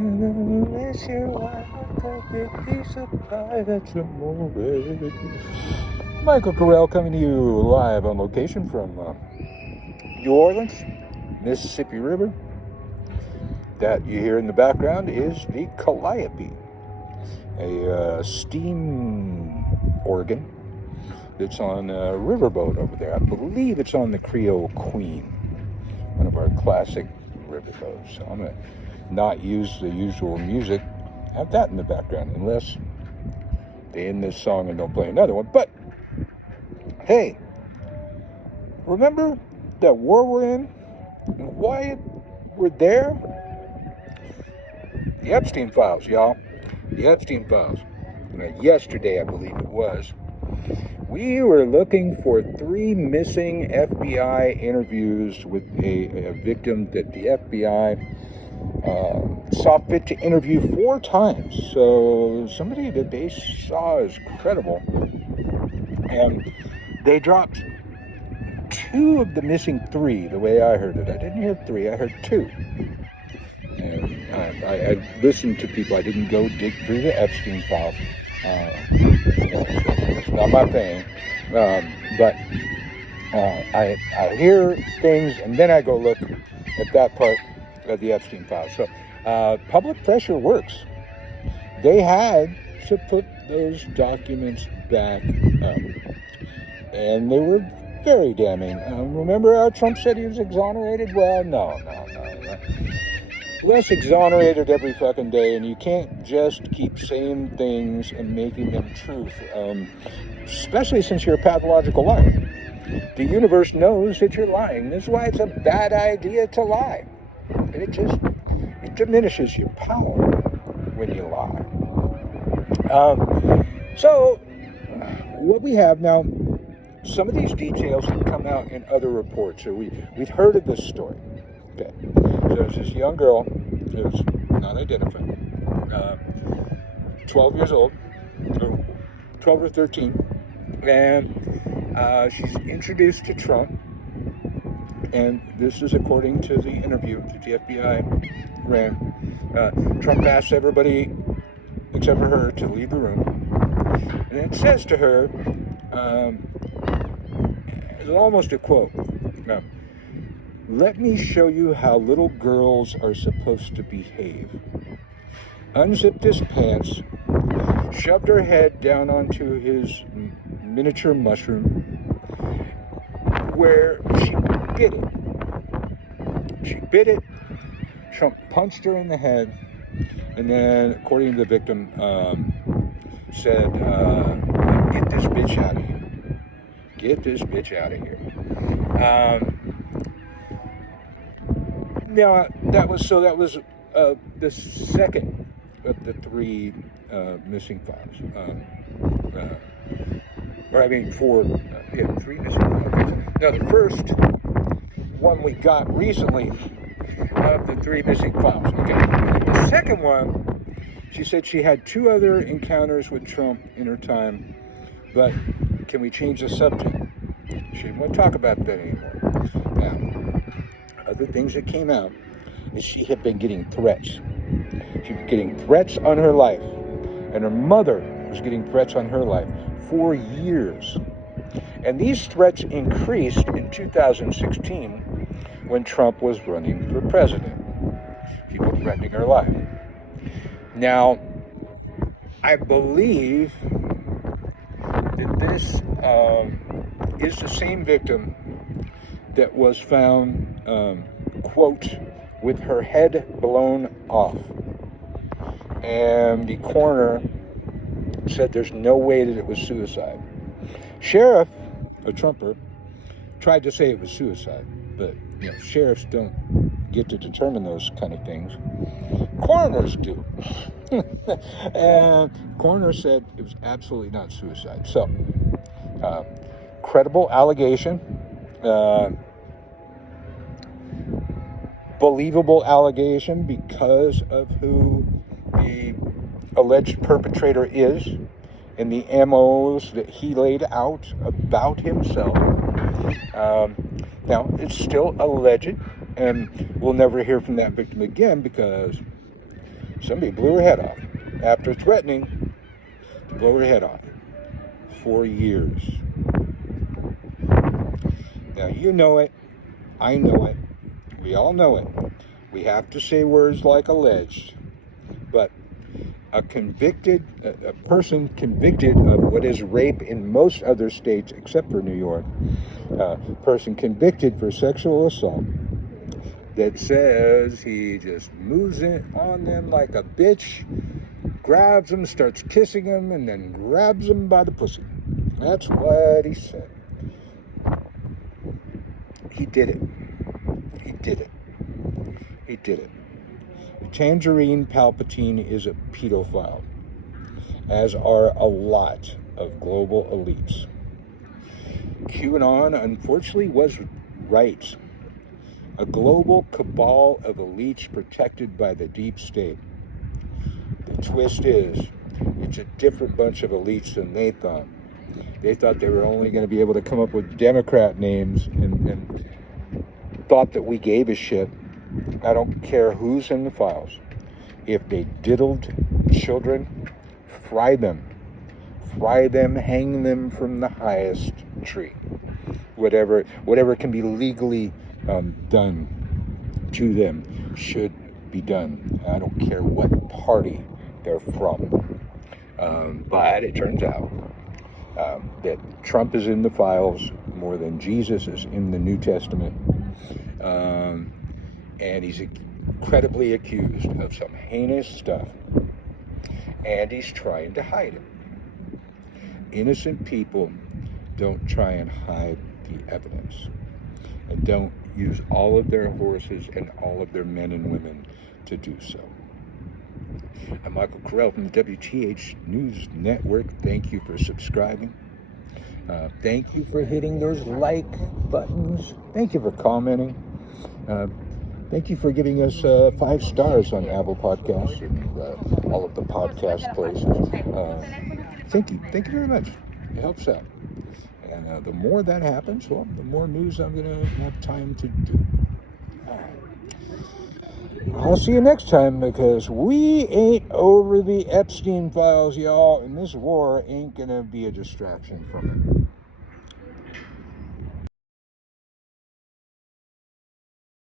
Unless you want to get piece of pie, that's a movie. Michael Carell coming to you live on location from New Orleans, Mississippi River. That you hear in the background is the Calliope, a steam organ that's on a riverboat over there. I believe it's on the Creole Queen, one of our classic riverboats. So I'm going to not use the usual music, have that in the background, unless they end this song and don't play another one. But, hey, remember that war we're in? Why we're there? The Epstein Files, y'all. The Epstein Files. Yesterday, I believe it was, we were looking for 3 missing FBI interviews with a victim that the FBI saw fit to interview 4 times. So somebody that they saw as credible. And they dropped 2 of the missing 3, the way I heard it. I didn't hear 3, I heard 2. And I listened to people. I didn't go dig through the Epstein Files. It's not my thing. But I hear things, and then I go look at that part of the Epstein Files. So public pressure works. They had to put those documents back up, and they were very damning. Remember how Trump said he was exonerated? Well, no. Less exonerated every fucking day, and you can't just keep saying things and making them truth, especially since you're a pathological liar. The universe knows that you're lying. This is why it's a bad idea to lie. It diminishes your power when you lie. So what we have now, some of these details have come out in other reports. So we've heard of this story. Okay. So there's this young girl who's not identified, 12 years old, or 12 or 13, and she's introduced to Trump, and this is according to the interview that the FBI ran. Trump asked everybody except for her to leave the room, and it says to her, it's almost a quote, "Let me show you how little girls are supposed to behave." Unzipped his pants, shoved her head down onto his miniature mushroom, where she bit it. Trump punched her in the head, and then, according to the victim, said, "Get this bitch out of here. Get this bitch out of here." Now, that was the second of the 3 missing files. 4, 3 missing files. Now, the first one we got recently of the 3 missing files. Okay. The second one, she said she had 2 other encounters with Trump in her time, but can we change the subject? She didn't want to talk about that anymore. Now, other things that came out is she had been getting threats. She was getting threats on her life, and her mother was getting threats on her life for years. And these threats increased in 2016 when Trump was running for president. People threatening her life. Now, I believe that this is the same victim that was found, quote, with her head blown off. And the coroner said there's no way that it was suicide. Sheriff, a Trumper, tried to say it was suicide, but sheriffs don't get to determine those kind of things. Coroners do. And coroner said it was absolutely not suicide. So, credible allegation, believable allegation because of who the alleged perpetrator is and the MOs that he laid out about himself. Now, it's still alleged, and we'll never hear from that victim again because Somebody blew her head off after threatening to blow her head off for years. Now, you know it. I know it. We all know it. We have to say words like alleged. But a person convicted of what is rape in most other states except for New York, a person convicted for sexual assault that says he just moves in on them like a bitch, grabs them, starts kissing them, and then grabs them by the pussy. That's what he said. He did it. He did it. He did it. Tangerine Palpatine is a pedophile, as are a lot of global elites. QAnon, unfortunately, was right. A global cabal of elites protected by the deep state. The twist is, it's a different bunch of elites than they thought. They thought they were only going to be able to come up with Democrat names and thought that we gave a shit. I don't care who's in the files. If they diddled children, fry them, hang them from the highest tree. Whatever can be legally done to them should be done. I don't care what party they're from. But it turns out that Trump is in the files more than Jesus is in the New Testament. And he's incredibly accused of some heinous stuff. And he's trying to hide it. Innocent people don't try and hide the evidence. And don't use all of their horses and all of their men and women to do so. I'm Michael Carell from the WTH News Network. Thank you for subscribing. Thank you for hitting those like buttons. Thank you for commenting. Thank you for giving us 5 stars on Apple Podcasts and all of the podcast places. Thank you. Thank you very much. It helps out. And the more that happens, well, the more news I'm going to have time to do. I'll see you next time, because we ain't over the Epstein files, y'all, and this war ain't going to be a distraction from it.